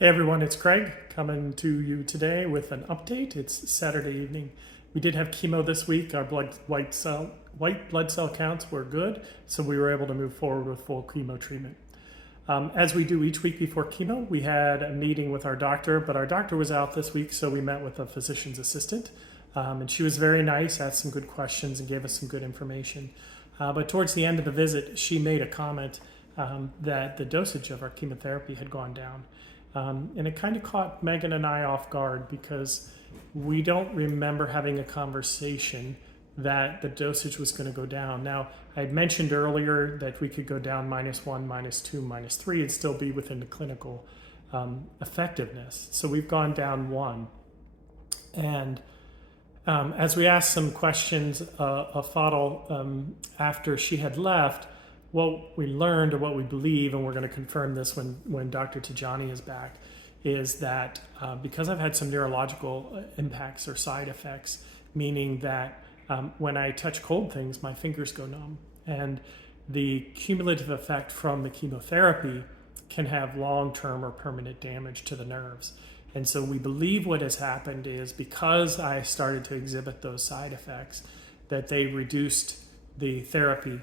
Hey everyone, it's Craig coming to you today with an update. It's Saturday evening. We did have chemo this week. Our white blood cell counts were good, so we were able to move forward with full chemo treatment. As we do each week before chemo, we had a meeting with our doctor, but our doctor was out this week, so we met with a physician's assistant. And she was very nice, asked some good questions, and gave us some good information. But towards the end of the visit, she made a comment that the dosage of our chemotherapy had gone down. And it kind of caught Megan and I off guard because we don't remember having a conversation that the dosage was going to go down. Now, I had mentioned earlier that we could go down -1, -2, -3 and still be within the clinical effectiveness. So we've gone down 1. And as we asked some questions of Fadl after she had left, what we learned or what we believe, and we're going to confirm this when Dr. Tajani is back, is that because I've had some neurological impacts or side effects, meaning that when I touch cold things, my fingers go numb. And the cumulative effect from the chemotherapy can have long-term or permanent damage to the nerves. And so we believe what has happened is because I started to exhibit those side effects, that they reduced the therapy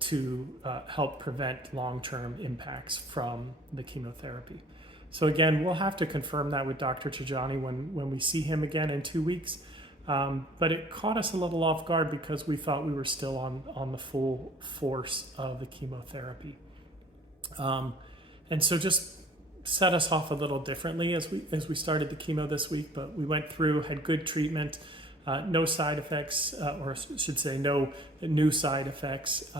to help prevent long-term impacts from the chemotherapy. So again, we'll have to confirm that with Dr. Tajani when we see him again in 2 weeks. But it caught us a little off guard because we thought we were still on the full force of the chemotherapy. And so just set us off a little differently as we started the chemo this week, but we went through, had good treatment, no side effects, or I should say no new side effects,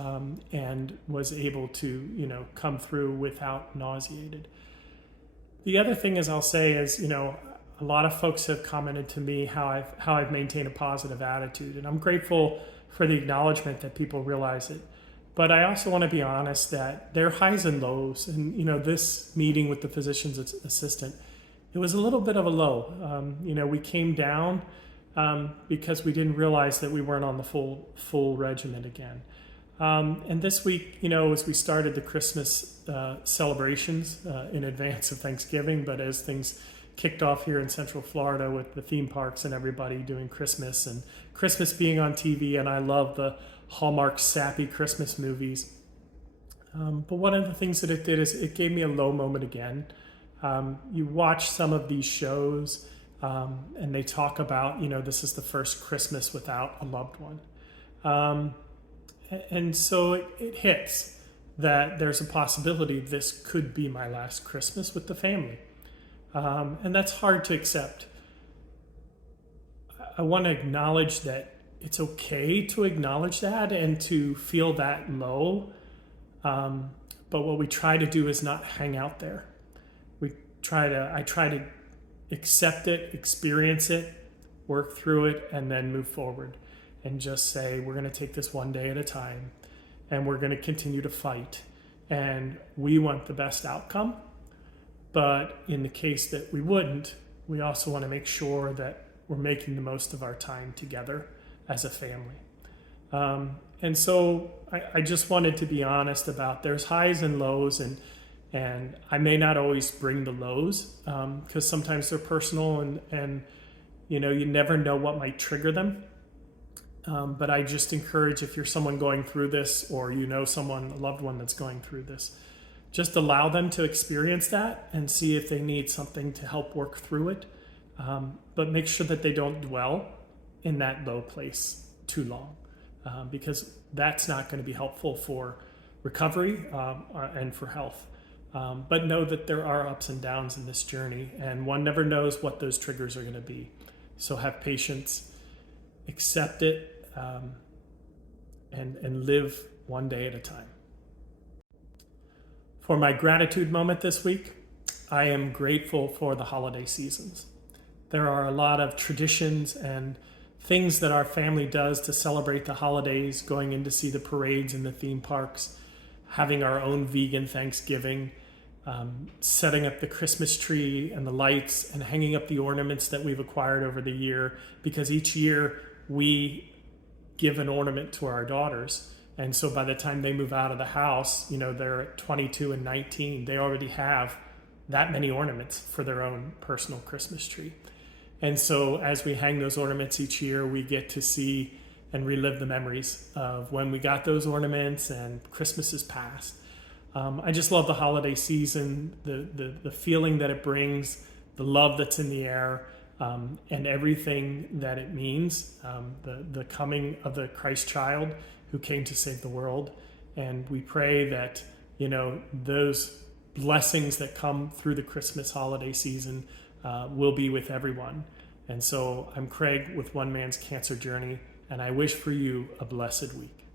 and was able to, come through without nauseated. The other thing is I'll say is, a lot of folks have commented to me how I've maintained a positive attitude, and I'm grateful for the acknowledgement that people realize it. But I also want to be honest that there are highs and lows, and this meeting with the physician's assistant, it was a little bit of a low. We came down because we didn't realize that we weren't on the full regimen again. And this week, as we started the Christmas celebrations in advance of Thanksgiving, but as things kicked off here in Central Florida with the theme parks and everybody doing Christmas and Christmas being on TV, and I love the Hallmark sappy Christmas movies. But one of the things that it did is it gave me a low moment again. You watch some of these shows and they talk about, this is the first Christmas without a loved one. And so it hits that there's a possibility this could be my last Christmas with the family. And that's hard to accept. I want to acknowledge that it's okay to acknowledge that and to feel that low. But what we try to do is not hang out there. I try to accept it, experience it, work through it, and then move forward and just say, we're going to take this one day at a time and we're going to continue to fight. And we want the best outcome. But in the case that we wouldn't, we also want to make sure that we're making the most of our time together as a family. And so I just wanted to be honest about there's highs and lows, and I may not always bring the lows because sometimes they're personal and you never know what might trigger them. But I just encourage, if you're someone going through this or someone, a loved one that's going through this, just allow them to experience that and see if they need something to help work through it. But make sure that they don't dwell in that low place too long because that's not going to be helpful for recovery and for health. But know that there are ups and downs in this journey, and one never knows what those triggers are going to be. So have patience, accept it, and live one day at a time. For my gratitude moment this week, I am grateful for the holiday seasons. There are a lot of traditions and things that our family does to celebrate the holidays, going in to see the parades in the theme parks, having our own vegan Thanksgiving, setting up the Christmas tree and the lights and hanging up the ornaments that we've acquired over the year, because each year we give an ornament to our daughters. And so by the time they move out of the house, they're at 22 and 19, they already have that many ornaments for their own personal Christmas tree. And so as we hang those ornaments each year, we get to see and relive the memories of when we got those ornaments and Christmas is past. I just love the holiday season, the feeling that it brings, the love that's in the air, and everything that it means, the coming of the Christ child who came to save the world. And we pray that, those blessings that come through the Christmas holiday season will be with everyone. And so I'm Craig with One Man's Cancer Journey, and I wish for you a blessed week.